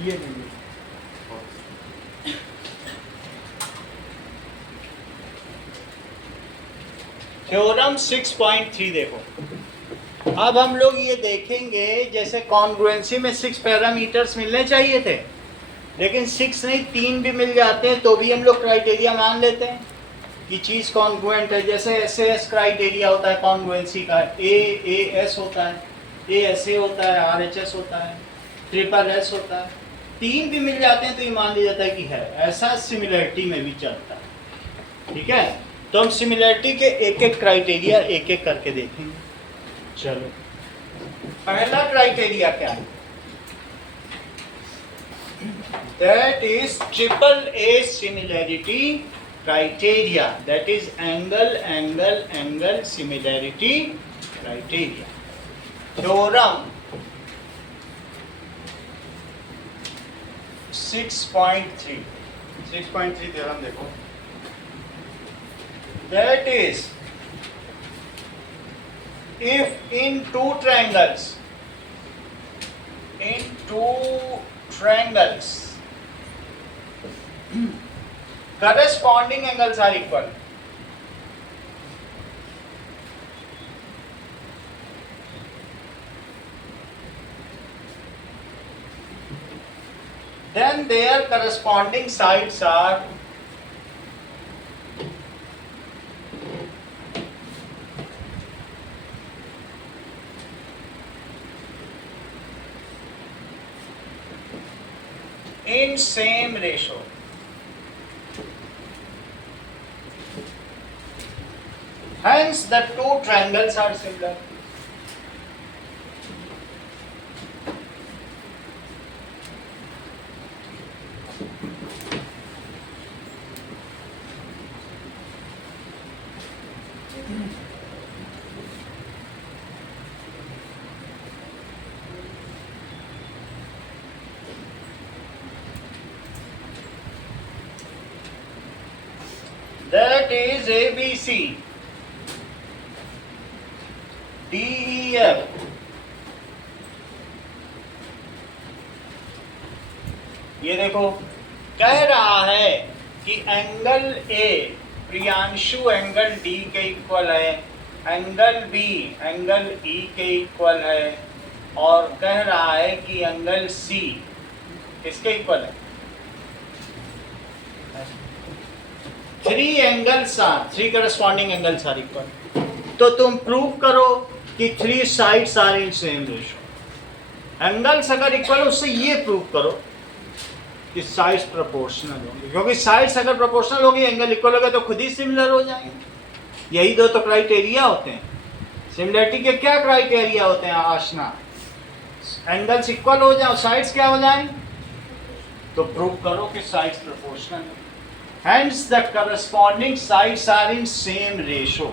ये नहीं। थ्योरम 6.3 देखो। अब हम लोग ये देखेंगे, जैसे कॉन्ग्रुएंसी में 6 पैरामीटर्स मिलने चाहिए थे, लेकिन 6 नहीं 3 भी मिल जाते हैं तो भी हम लोग क्राइटेरिया मान लेते हैं कि चीज़ कॉन्ग्रुएंट है। जैसे SAS क्राइटेरिया होता है कॉन्ग्रुएंसी का, AAS होता है, ASA होता है, RHS होता है, SSS होता है। 3 भी मिल जाते हैं तो ये मान लिया जाता है कि है। ऐसा सिमिलरिटी में भी चलता है। ठीक है, तो हम सिमिलरिटी के एक एक क्राइटेरिया एक एक करके देखेंगे। चलो, पहला क्राइटेरिया क्या है? That is AAA similarity criteria, that is angle angle angle similarity criteria. Theorem 6.3 theorem देखो। That is, if in two triangles corresponding angles are equal, then their corresponding sides are in same ratio. Hence the two triangles are similar. That is ABC, DEF, ये देखो कह रहा है कि angle A Priyanshu angle D के equal है, angle B angle E के equal है, और कह रहा है कि एंगल C किसके इक्वल है? 3 corresponding angles are equal. तो तुम प्रूव करो कि 3 sides are in same ratio. Angles अगर इक्वल हो उससे ये प्रूव करो कि साइड्स प्रोपोर्शनल होंगे, क्योंकि साइड्स अगर प्रोपोर्शनल होगी एंगल इक्वल होगा तो खुद ही सिमिलर हो जाएंगे। यही दो तो क्राइटेरिया होते हैं। सिमिलरिटी के क्या क्राइटेरिया होते हैं आशना? एंगल्स इक्वल हो जाए, साइड्स क्या हो जाएं, तो प्रूव करो कि साइड्स प्रोपोर्शनल है। Hence the corresponding sides are in same ratio.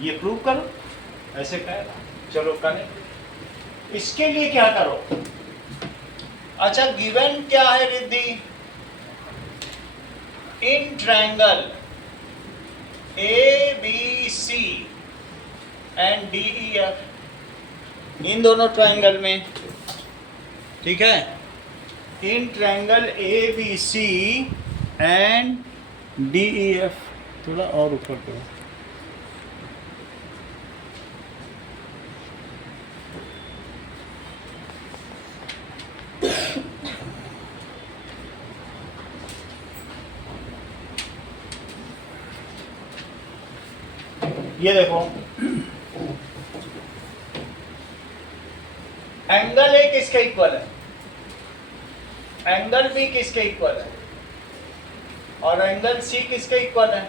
ये प्रूव करो, ऐसे कहेगा। चलो करें। इसके लिए क्या करो? अच्छा, गिवन क्या है Riddhi? In triangle ABC and DEF, इन दोनों ट्रायंगल में, ठीक है, in triangle ABC and DEF, थोड़ा और ऊपर करो, ये देखो एंगल A किसके इक्वल है, एंगल B किसके इक्वल है, और एंगल C किसके इक्वल है?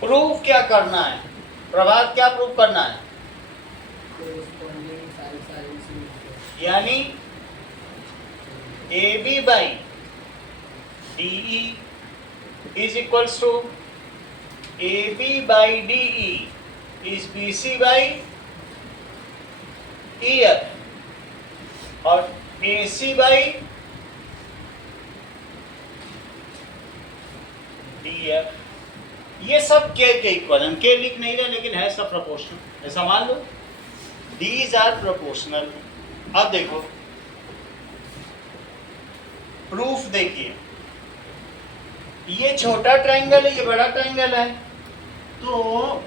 प्रूफ क्या करना है प्रभात, क्या प्रूफ करना है? यानी AB by DE is equals to AB by DE is BC by EF और AC by DF। ये सब K के इक्वल है, K लिख नहीं रहे लेकिन है सब प्रोपोर्शनल, ऐसा मान लो। These are proportional। अब देखो प्रूफ देखिए, ये छोटा ट्रायंगल है, ये बड़ा ट्रायंगल है, तो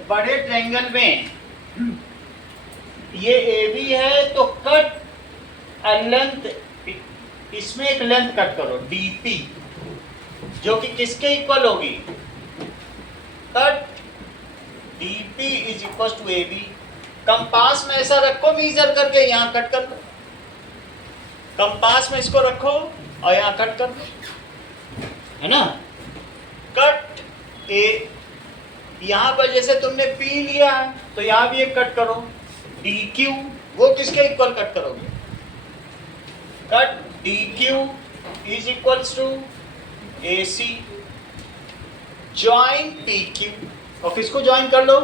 बड़े ट्रायंगल में ये AB है, तो कट लेंथ, इसमें एक लेंथ कट करो DP, जो कि किसके इक्वल होगी, cut DP is equal to AB। Compass में ऐसा रखो, मीजर करके यहाँ कट कर दो, कंपास में इसको रखो और यहाँ कट कर दो, है ना। कट ए, यहाँ पर जैसे तुमने P लिया तो यहाँ भी एक कट करो DQ, वो किसके इक्वल कट करोगे, cut DQ is equals to AC, join PQ, और किसको ज्वाइन कर लो,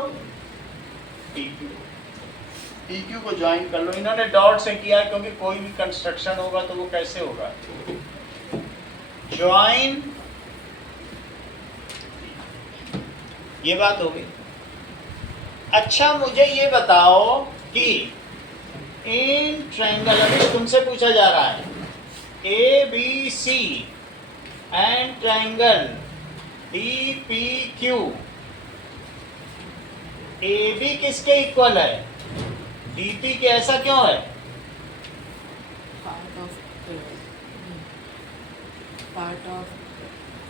PQ को ज्वाइन कर लो। इन्होंने डॉट से किया क्योंकि कोई भी कंस्ट्रक्शन होगा तो वो कैसे होगा, ज्वाइन, ये बात हो गई। अच्छा मुझे ये बताओ कि इन ट्रायंगल, अभी तुमसे पूछा जा रहा है ABC and triangle DPQ, AB किसके इक्वल है, DP के, ऐसा क्यों है, पार्ट ऑफ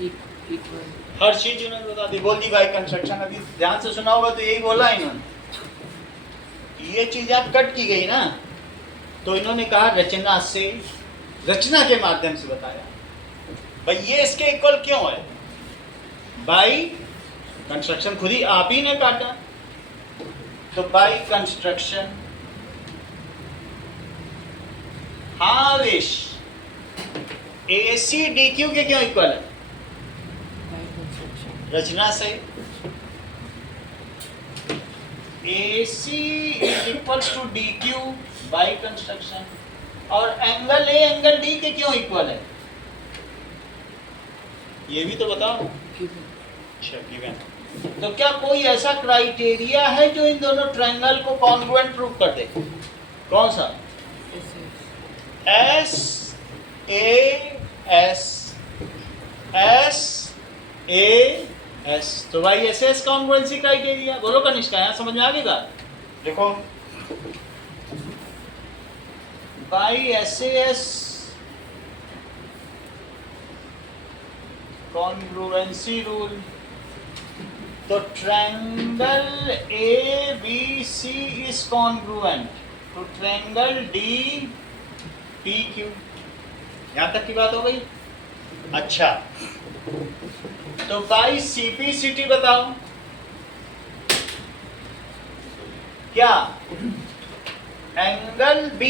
इक्वल, हर चीज इन्होंने बता दी, बोल दी भाई कंस्ट्रक्शन। अभी ध्यान से सुना होगा तो यही बोला इन्होंने, ये चीज आप कट की गई ना, तो इन्होंने कहा रचना से, रचना के माध्यम से बताया भाई ये इसके इक्वल क्यों है, बाई कंस्ट्रक्शन, खुद ही आप ही ने काटा, तो बाई कंस्ट्रक्शन हाविश AC DQ के क्यों इक्वल है, रचना से AC is equals to DQ by construction, और एंगल A एंगल D के क्यों इक्वल है, ये भी तो बताओ। अच्छा गिवन, तो क्या कोई ऐसा क्राइटेरिया है जो इन दोनों ट्रायंगल को कॉन्ग्रुएंट प्रूव कर दे, कौन सा, S A S S A S, तो भाई एस एस कॉन्ग्रुएंसी क्राइटेरिया, बोलो कनिष्का, यहाँ समझ में आ गई बात, देखो बाई SAS कॉन्ग्रुएंसी रूल, तो triangle ABC is congruent to triangle DPQ, यहाँ तक की बात हो गई। अच्छा तो बाई CPCT बताओ, क्या एंगल B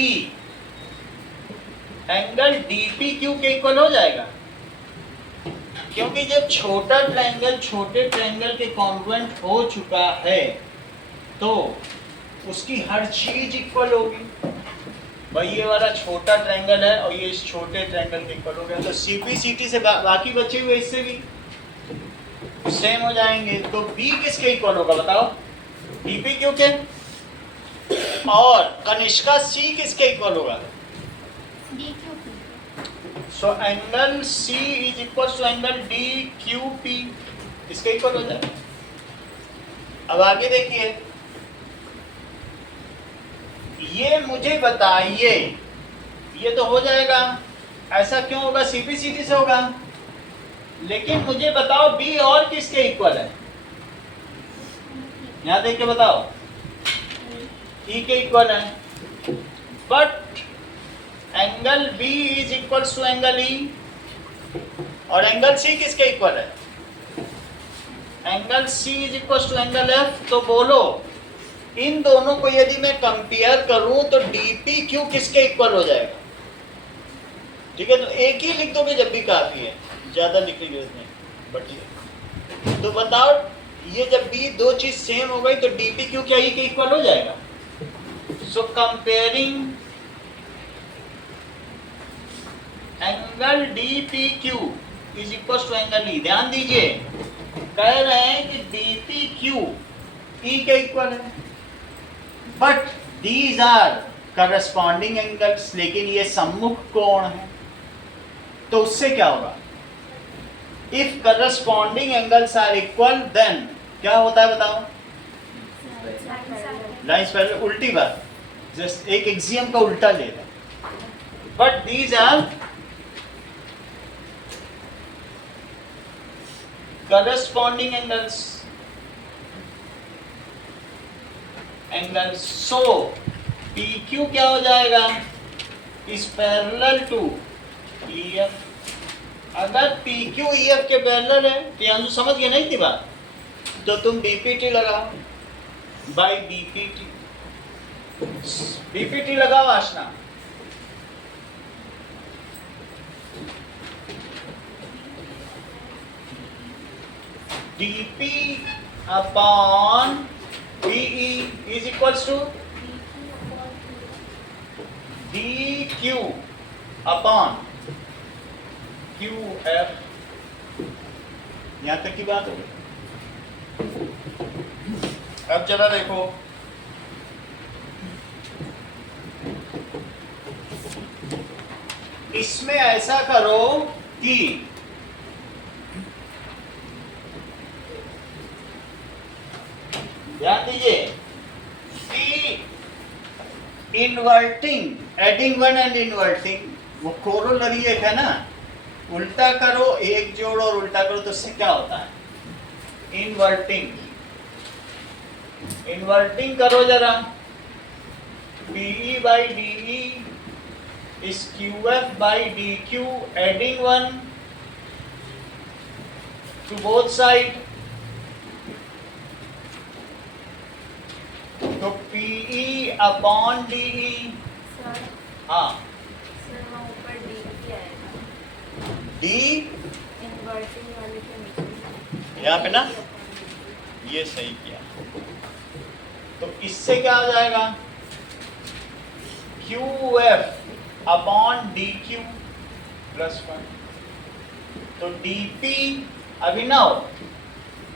एंगल DPQ के इक्वल हो जाएगा, क्योंकि जब छोटा ट्रायंगल छोटे ट्रायंगल के कॉन्ग्रुएंट हो चुका है तो उसकी हर चीज इक्वल होगी। भाई ये वाला छोटा ट्रायंगल है और ये इस छोटे ट्रायंगल के इक्वल हो गया, तो CPCT से बाकी बचे हुए इससे भी सेम हो जाएंगे, तो B किसके इक्वल होगा बताओ, DPQ के, और कनिष्का C किसके इक्वल होगा, so angle C is equal to angle DQP, इसके इक्वल हो जाए। अब आगे देखिए, ये मुझे बताइए, ये तो हो जाएगा, ऐसा क्यों होगा, CPCT से होगा, लेकिन मुझे बताओ B और किसके इक्वल है, यहां देख के बताओ, E के इक्वल है, but angle B is equal to angle E, और एंगल C किसके इक्वल है, angle C is equal to angle F, तो बोलो इन दोनों को यदि मैं कंपेयर करूं तो DPQ किसके इक्वल हो जाएगा, ठीक है, तो एक ही लिख दोगे जब भी काफी है, ज्यादा लिखने की जरूरत नहीं, बट तो बताओ ये जब भी दो चीज सेम हो गई तो DPQ क्या E के इक्वल हो जाएगा, so comparing angle DPQ is equal to angle E, ध्यान दीजिए कह रहे हैं कि DPQ E के इक्वल है, but these are corresponding angles, लेकिन ये सम्मुख कोण है, तो उससे क्या होगा? If corresponding angles are equal then क्या होता है बताओ? लाइन्स पैरेलल, उल्टी बात, जस्ट एक एक्सियम का उल्टा ले रहे, but these are corresponding angles, so PQ क्या हो जाएगा? Is parallel to EF। अगर PQ EF के पैरेलल है तो यहाँ समझ गए नहीं थी बात, तो तुम DPT लगाओ बाई BPT लगाओ आशना। DP upon DE is equals to DQ upon QF। यहां तक की बात हो गई। अब जरा देखो, इसमें ऐसा करो कि ध्यान दीजिए कि inverting, adding one and inverting, वो कोरोलरी एक है ना, उल्टा करो एक जोड़ और उल्टा करो तो उससे क्या होता है? इन्वर्टिंग। इन्वर्टिंग करो जरा, PE by DE is QF by DQ, adding one to both side, तो PE अपॉन DE। सर हाँ, सर वहाँ ऊपर DP आएगा, D इन्वर्टिंग वाले के नीचे यहाँ पे ना, ये सही किया। तो इससे क्या आ जाएगा? QF upon DQ plus 1। तो DP अभिनव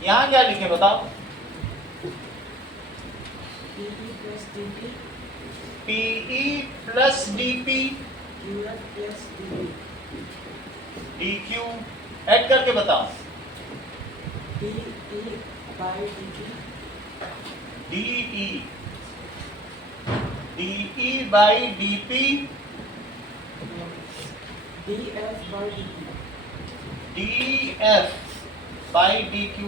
यहाँ क्या लिखे बताओ? PE plus DP, PE plus DP QF plus DP, DQ add करके बताओ। DE by DP, DE DE by DP DF by DP, DF by DQ।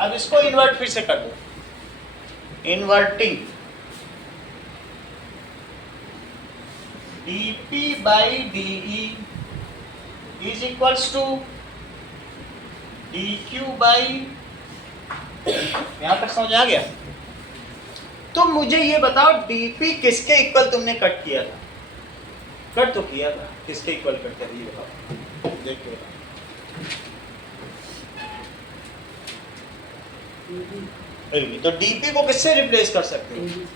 अब इसको इन्वर्ट फिर से कर दो, inverting DP by DE is equals to DQ by, यहां तक समझ आ गया? तो मुझे ये बताओ DP किसके इक्वल तुमने कट किया था? कट तो किया था, किसके इक्वल कट किया था ये बताओ, देख के बताओ। DP, तो DP को किससे रिप्लेस कर सकते हो, AB,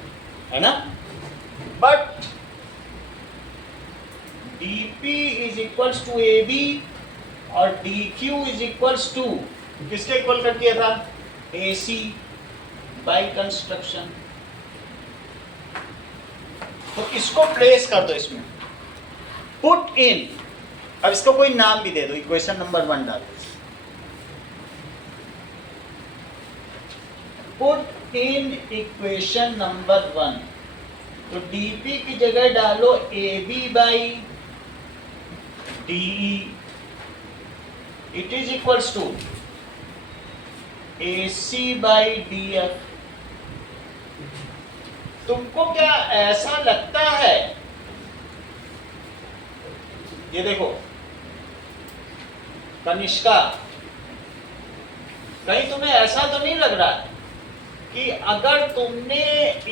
है ना? But DP is equals to AB और DQ इज इक्वल्स टू किसके इक्वल कर दिया था? AC by construction. तो इसको प्लेस कर दो इसमें, पुट इन, अब इसको कोई नाम भी दे दो, इक्वेशन नंबर 1 डाल दो। पुट इन इक्वेशन नंबर 1, तो DP की जगह डालो AB by DE, it is equals to AC by DF। तुमको क्या ऐसा लगता है, ये देखो कनिष्का, कहीं तुम्हें ऐसा तो नहीं लग रहा है कि अगर तुमने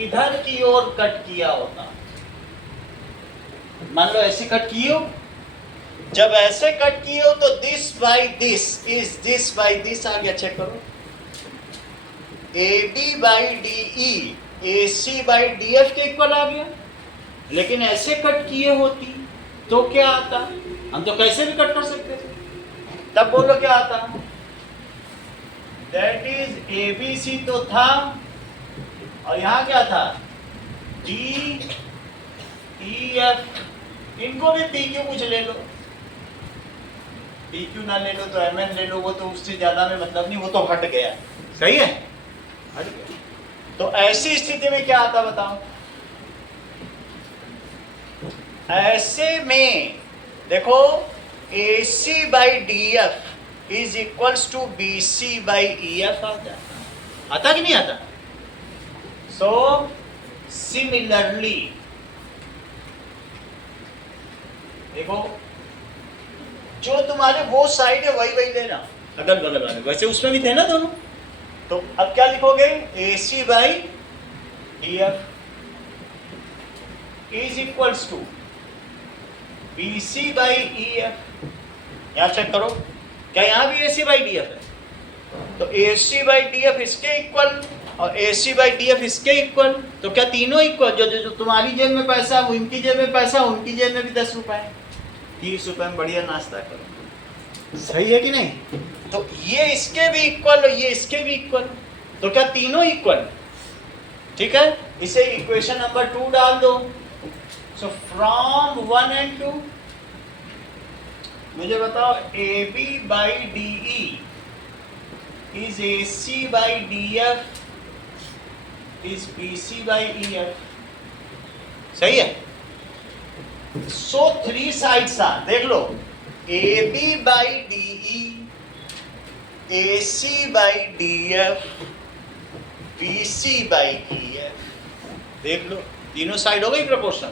इधर की ओर कट किया होता, मान लो ऐसे कट किए हो, जब ऐसे कट किए हो तो this by this is this by this आ गया, चेक करो। AB by DE AC by DF के इक्वल आ गया, लेकिन ऐसे कट किए होती तो क्या आता? हम तो कैसे भी कट कर सकते थे, तब बोलो क्या आता? दैट इज ABC तो था, और यहाँ क्या था? DEF, इनको भी PQ कुछ ले लो, PQ ना ले लो तो MN ले लो, वो तो उससे ज़्यादा में मतलब नहीं, वो तो हट गया। सही है, हट गया। तो ऐसी स्थिति में क्या आता बताओ? ऐसे में देखो AC by DF is equals to BC by EF आता कि नहीं आता? सो सिमिलरली देखो, जो तुम्हारे वो साइड है वही वही लेना, अगल बगल वाले, वैसे उसमें भी थे ना दोनों। तो अब क्या लिखोगे? AC by DF is equals to BC by EF। यहाँ चेक करो, क्या यहाँ भी AC बाई DF है? तो AC बाई DF इसके इक्वल और AC बाई DF इसके इक्वल, तो क्या तीनों इक्वल? जो तुम्हारी जेब में पैसा, वो इनकी जेब में पैसा, उनकी जेब में भी 10 रुपए, 30 रुपए में बढ़िया नाश्ता करो। सही है कि नहीं? तो ये इसके भी इक्वल और ये इसके भी इक्वल, तो क्या तीनों इक्वल? ठीक है, इसे इक्वेशन नंबर 2 डाल दो। सो फ्रॉम 1 and 2 मुझे बताओ AB by DE is AC by DF is BC by EF। सही है? सो 3 साइड्स आर, देख लो, AB by DE, AC by DF, BC by EF। देख लो, तीनों साइड हो गई प्रोपोर्शन।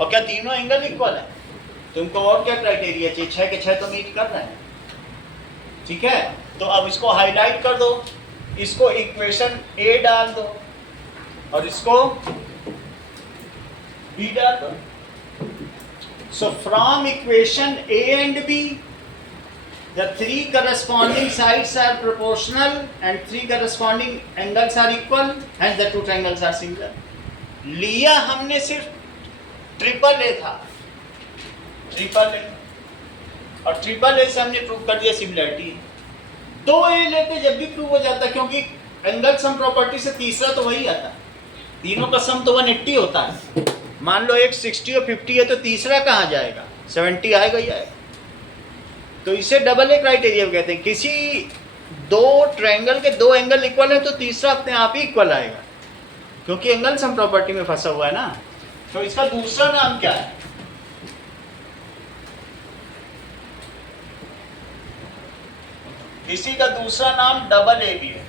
और क्या तीनों एंगल इक्वल है? तुमको और क्या क्राइटेरिया चाहिए? 6 के 6 तो मीट कर रहे हैं। ठीक है, तो अब इसको हाईलाइट कर दो, इसको इक्वेशन A डाल दो और इसको B डाल दो। So from equation A and B the 3 corresponding sides are proportional and 3 corresponding angles are equal, hence the 2 triangles are similar। लिया हमने सिर्फ ट्रिपल ए था, ट्रिपल ए, और ट्रिपल ए से हमने प्रूव कर दिया सिमिलरिटी। 2A लेते जब भी प्रूव हो जाता, क्योंकि एंगल सम प्रॉपर्टी से तीसरा तो वही आता, तीनों का सम तो 180 होता है। मान लो एक 60 और 50 है तो तीसरा कहाँ जाएगा? 70 आएगा ही आएगा। तो इसे डबल ए क्राइटेरिया कहते हैं। किसी दो ट्रायंगल के 2 एंगल इक्वल है तो तीसरा अपने आप ही इक्वल आएगा, क्योंकि एंगल सम प्रॉपर्टी में फंसा हुआ है ना। तो इसका दूसरा नाम क्या है? इसी का दूसरा नाम डबल ए भी है।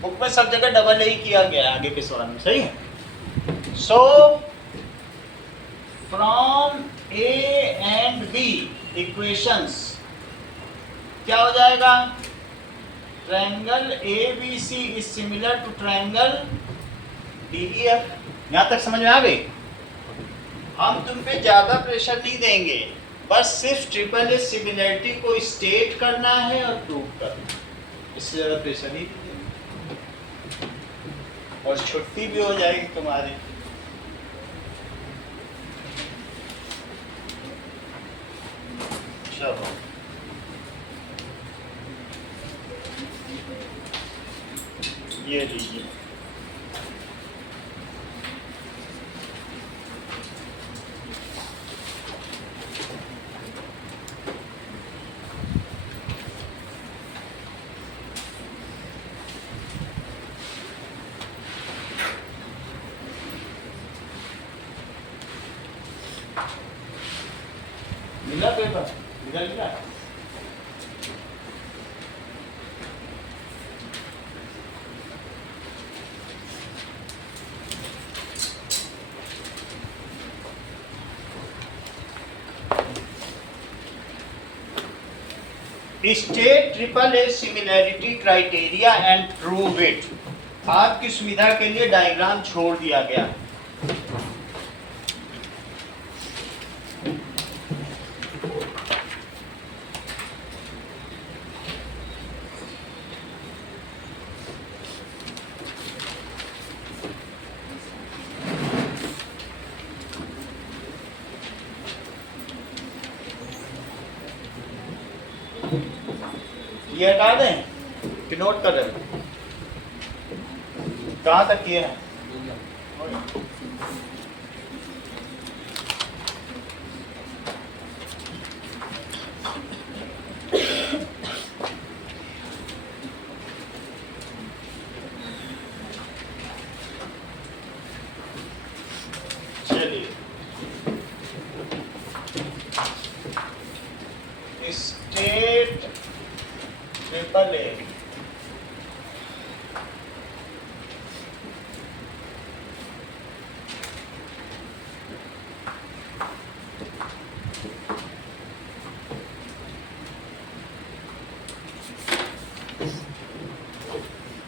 बुक में सब जगह डबल ए ही किया गया है आगे के सवाल में। सही है? So from A and B equations क्या हो जाएगा? Triangle ABC is similar to triangle DEF। यहां तक समझ में आ गई? हम तुम पे ज्यादा प्रेशर नहीं देंगे, बस सिर्फ ट्रिपल ए सिमिलरिटी को स्टेट करना है और प्रूव करना, इससे ज्यादा प्रेशर नहीं देंगे। और छुट्टी भी हो जाएगी तुम्हारी। चलो ये लीजिए, मिला पेपर? निकल गया? State triple A similarity criteria and prove it. आपकी सुविधा के लिए डायग्राम छोड़ दिया गया। ये हटा दें कि नोट कर रहे हो? कहाँ तक किए हैं? तले